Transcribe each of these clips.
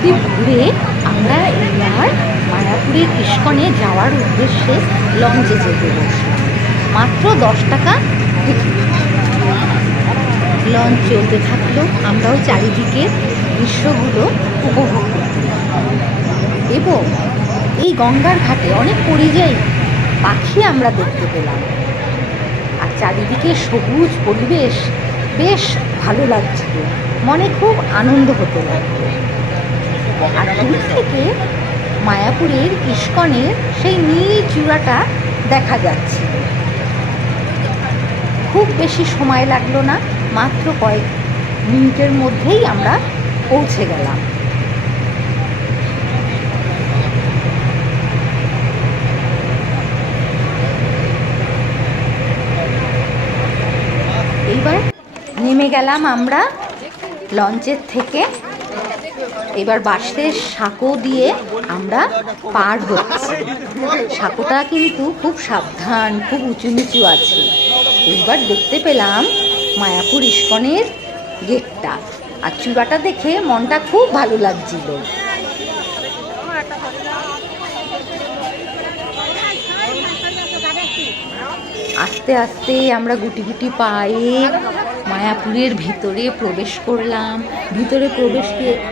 অবধি ঘুরে আমরা এবার মায়াপুরের ইস্কনে যাওয়ার উদ্দেশ্যে লঞ্চে যেতে বসলাম। মাত্র দশ টাকা লঞ্চ চলতে থাকল, আমরাও চারিদিকে দৃশ্যগুলো উপভোগ করতে এবং এই গঙ্গার ঘাটে অনেক পরিযায়ী পাখি আমরা দেখতে পেলাম। আর চারিদিকে সবুজ পরিবেশ বেশ ভালো লাগছিল। মনে খুব আনন্দ হতে লাগল। আর দূর থেকে মায়াপুরের ইস্কনের সেই নীল চূড়াটা দেখা যাচ্ছে। খুব বেশি সময় লাগল না, মাত্র কয়েক মিনিটের মধ্যেই আমরা পৌঁছে গেলাম। এইবার নেমে গেলাম আমরা লঞ্চের থেকে। এবার বাঁশের সাঁকো দিয়ে আমরা পার হচ্ছি। সাঁকোটা কিন্তু খুব সাবধান, খুব উঁচু নিচু আছে। এবার দেখতে পেলাম মায়াপুর ইস্কনের গেটটা। আর চূড়াটা দেখে মনটা খুব ভালো লাগছিল। আস্তে আস্তে আমরা গুটি গুটি পায়ে মায়াপুরের ভিতরে প্রবেশ করলাম। ভিতরে প্রবেশ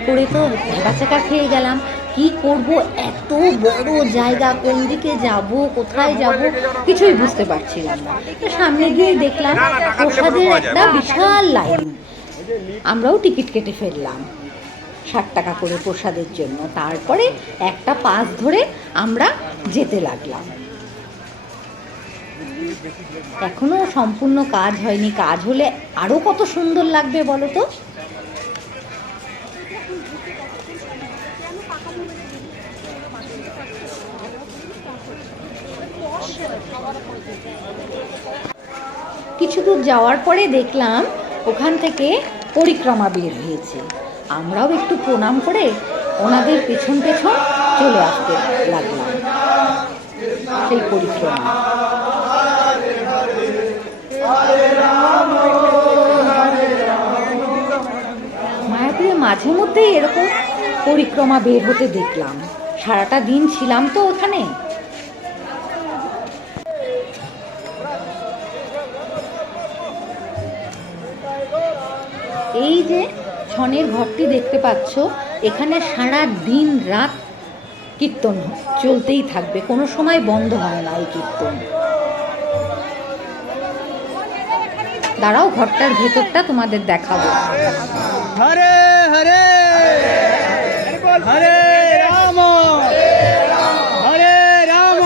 করে তো ভেবাচাকা খেয়ে গেলাম। কি করব? এত বড় জায়গা, কোন দিকে যাব, কোথায় যাব, কিছুই বুঝতে পারছিলাম না। তো সামনে গিয়ে দেখলাম প্রসাদের একটা বিশাল লাইন। আমরাও টিকিট কেটে ফেললাম ষাট টাকা করে প্রসাদের জন্য। তারপরে একটা পাস ধরে আমরা যেতে লাগলাম। এখনও সম্পূর্ণ কাজ হয়নি। কাজ হলে আরও কত সুন্দর লাগবে বলো তো? কিছু দূর যাওয়ার পরে দেখলাম ওখান থেকে পরিক্রমা বের হয়েছে। আমরাও একটু প্রণাম করে ওনাদের পেছন পেছন চলে আসতে লাগলাম। সেই পরিক্রমা মায়াপুরে মাঝে মধ্যেই এরকম পরিক্রমা বের হতে দেখলাম। সারাটা দিন ছিলাম তো ওখানে। এই যে ছনের ঘরটি দেখতে পাচ্ছ, এখানে সারা দিন রাত কীর্তন চলতেই থাকবে। কোনো সময় বন্ধ হয় না এই কীর্তন। দাঁড়াও, ঘরটার ভেতরটা তোমাদের দেখাবো। Hare Hare Hare Ram Hare Ram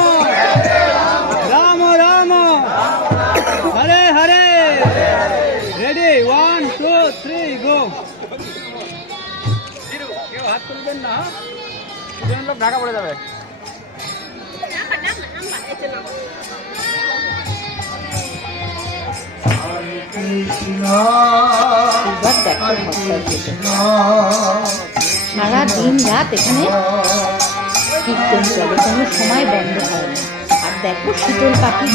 Ram Ram Hare Hare ready one two three go. কেউ হাত তুলবেন না লোক ঢাকা পড়ে যাবে। এবার সারা দিন রাত এখানে কীর্তন চলে, কোনো সময় বন্ধ হয় না। আর দেখো শীতল পাখি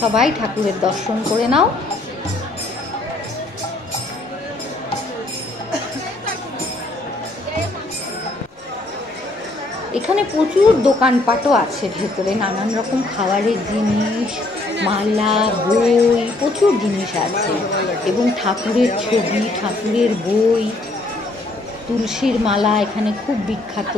সবাই ঠাকুরের দর্শন করে নাও। এখানে প্রচুর দোকানপাটও আছে ভেতরে, নানান রকম খাবারের জিনিস, মালা, বই, প্রচুর জিনিস আছে। এবং ঠাকুরের ছবি, ঠাকুরের বই, তুলসীর মালা এখানে খুব বিখ্যাত।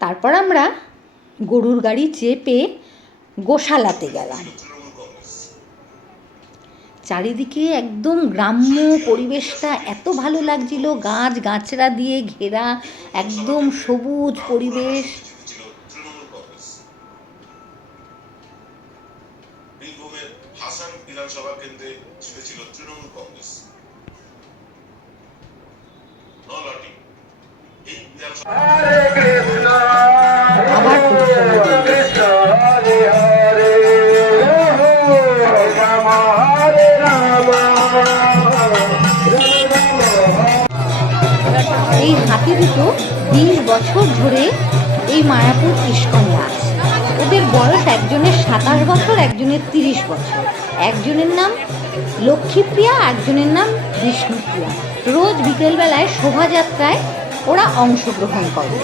তারপর আমরা গরুর গাড়ি চেপে গোশালাতে গেলাম। চারিদিকে একদম গ্রাম্য পরিবেশটা এত ভালো লাগছিল, গাছ গাছড়া দিয়ে ঘেরা, একদম সবুজ পরিবেশ। এই হাতি দুটো বিশ বছর ধরে এই মায়াপুর ইস্কনে আছে। ওদের বয়স একজনের সাতাশ বছর, একজনের তিরিশ বছর। একজনের নাম লক্ষ্মীপ্রিয়া, একজনের নাম বিষ্ণুপ্রিয়া। রোজ বিকেলবেলায় শোভাযাত্রায় ওরা অংশগ্রহণ করে।